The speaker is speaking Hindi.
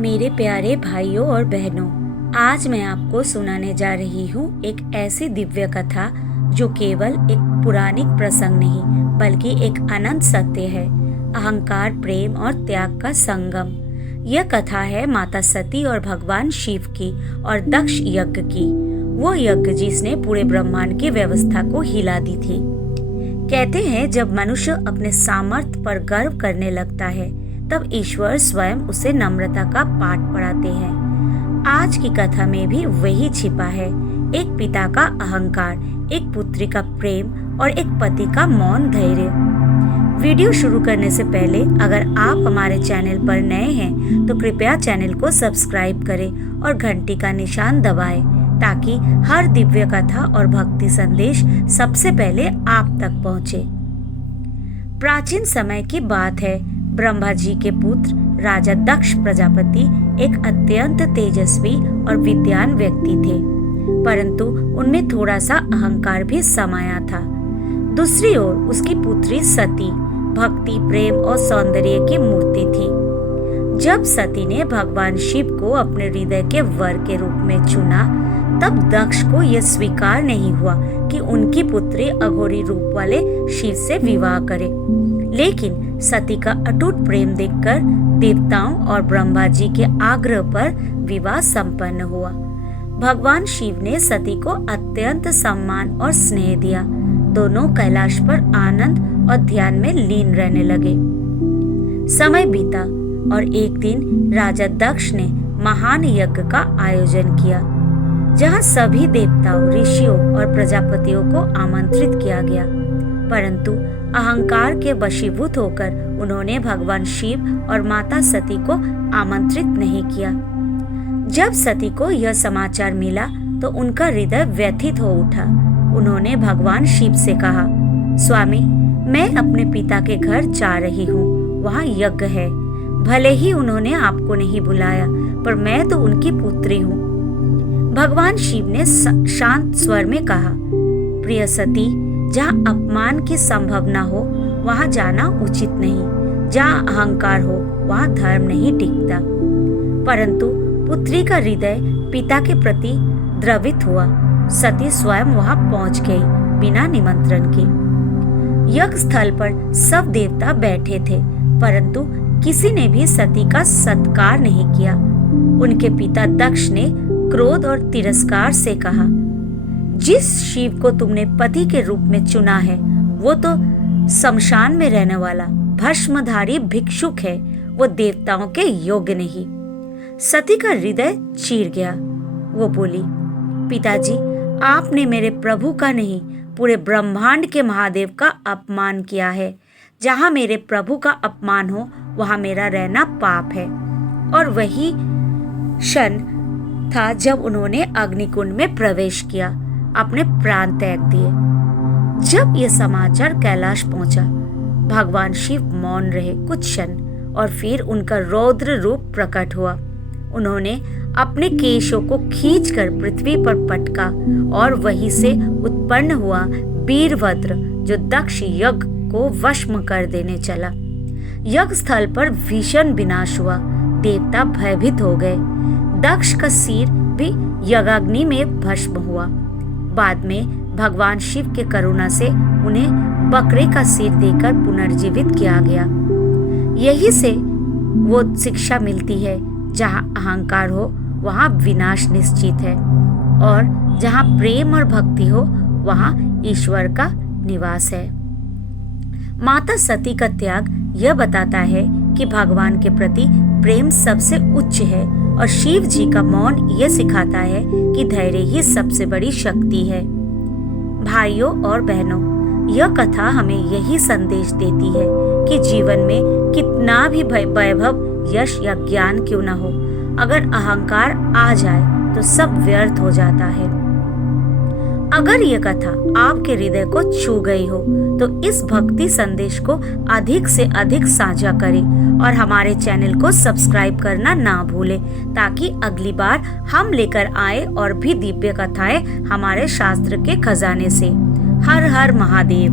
मेरे प्यारे भाइयों और बहनों, आज मैं आपको सुनाने जा रही हूँ एक ऐसी दिव्य कथा जो केवल एक पौराणिक प्रसंग नहीं बल्कि एक अनंत सत्य है। अहंकार, प्रेम और त्याग का संगम। यह कथा है माता सती और भगवान शिव की और दक्ष यज्ञ की। वो यज्ञ जिसने पूरे ब्रह्मांड की व्यवस्था को हिला दी थी। कहते हैं जब मनुष्य अपने सामर्थ्य पर गर्व करने लगता है तब ईश्वर स्वयं उसे नम्रता का पाठ पढ़ाते हैं। आज की कथा में भी वही छिपा है। एक पिता का अहंकार, एक पुत्री का प्रेम और एक पति का मौन धैर्य। वीडियो शुरू करने से पहले अगर आप हमारे चैनल पर नए हैं तो कृपया चैनल को सब्सक्राइब करें और घंटी का निशान दबाएं ताकि हर दिव्य कथा और भक्ति संदेश सबसे पहले आप तक पहुंचे। प्राचीन समय की बात है। ब्रह्मा जी के पुत्र राजा दक्ष प्रजापति एक अत्यंत तेजस्वी और विद्वान व्यक्ति थे, परंतु उनमें थोड़ा सा अहंकार भी समाया था। दूसरी ओर उसकी पुत्री सती भक्ति, प्रेम और सौंदर्य की मूर्ति थी। जब सती ने भगवान शिव को अपने हृदय के वर के रूप में चुना तब दक्ष को यह स्वीकार नहीं हुआ कि उनकी पुत्री अघोरी रूप वाले शिव से विवाह करे। लेकिन सती का अटूट प्रेम देखकर देवताओं और ब्रह्मा जी के आग्रह पर विवाह संपन्न हुआ। भगवान शिव ने सती को अत्यंत सम्मान और स्नेह दिया। दोनों कैलाश पर आनंद और ध्यान में लीन रहने लगे। समय बीता और एक दिन राजा दक्ष ने महान यज्ञ का आयोजन किया, जहां सभी देवताओं, ऋषियों और प्रजापतियों को आमंत्रित किया गया, परंतु अहंकार के वशीभूत होकर उन्होंने भगवान शिव और माता सती को आमंत्रित नहीं किया। जब सती को यह समाचार मिला तो उनका हृदय व्यथित हो उठा। उन्होंने भगवान शिव से कहा, स्वामी, मैं अपने पिता के घर जा रही हूँ, वहाँ यज्ञ है। भले ही उन्होंने आपको नहीं बुलाया, पर मैं तो उनकी पुत्री हूँ। भगवान शिव ने शांत स्वर में कहा, प्रिय सती, जहाँ अपमान की संभावना हो वहाँ जाना उचित नहीं। जहाँ अहंकार हो वहाँ धर्म नहीं टिकता। परंतु पुत्री का हृदय पिता के प्रति द्रवित हुआ। सती स्वयं वहाँ पहुँच गई बिना निमंत्रण के। यज्ञ स्थल पर सब देवता बैठे थे, परंतु किसी ने भी सती का सत्कार नहीं किया। उनके पिता दक्ष ने क्रोध और तिरस्कार से कहा, जिस शिव को तुमने पति के रूप में चुना है वो तो शमशान में रहने वाला भस्मधारी भिक्षुक है, वो देवताओं के योग्य नहीं। सती का हृदय चीर गया। वो बोली, पिताजी, आपने मेरे प्रभु का नहीं पूरे ब्रह्मांड के महादेव का अपमान किया है। जहाँ मेरे प्रभु का अपमान हो वहाँ मेरा रहना पाप है। और वही क्षण था जब उन्होंने अग्निकुंड में प्रवेश किया, अपने प्राण त्याग दिए। जब ये समाचार कैलाश पहुंचा, भगवान शिव मौन रहे कुछ क्षण और फिर उनका रौद्र रूप प्रकट हुआ। उन्होंने अपने केशों को खींचकर पृथ्वी पर पटका और वहीं से उत्पन्न हुआ वीरभद्र जो दक्ष यज्ञ को वश में कर देने चला। यज्ञ स्थल पर भीषण विनाश हुआ। देवता भयभीत हो गए। दक्ष का सिर भी यज्ञाग्नि में भस्म हुआ। बाद में भगवान शिव के करुणा से उन्हें बकरे का सिर देकर पुनर्जीवित किया गया। यही से वो शिक्षा मिलती है, जहाँ अहंकार हो वहाँ विनाश निश्चित है और जहाँ प्रेम और भक्ति हो वहाँ ईश्वर का निवास है। माता सती का त्याग यह बताता है कि भगवान के प्रति प्रेम सबसे उच्च है और शिव जी का मौन यह सिखाता है कि धैर्य ही सबसे बड़ी शक्ति है। भाइयों और बहनों, यह कथा हमें यही संदेश देती है कि जीवन में कितना भी वैभव, यश या ज्ञान क्यों न हो, अगर अहंकार आ जाए तो सब व्यर्थ हो जाता है। अगर यह कथा आपके हृदय को छू गई हो तो इस भक्ति संदेश को अधिक से अधिक साझा करें और हमारे चैनल को सब्सक्राइब करना ना भूलें ताकि अगली बार हम लेकर आए और भी दिव्य कथाएं हमारे शास्त्र के खजाने से। हर हर महादेव।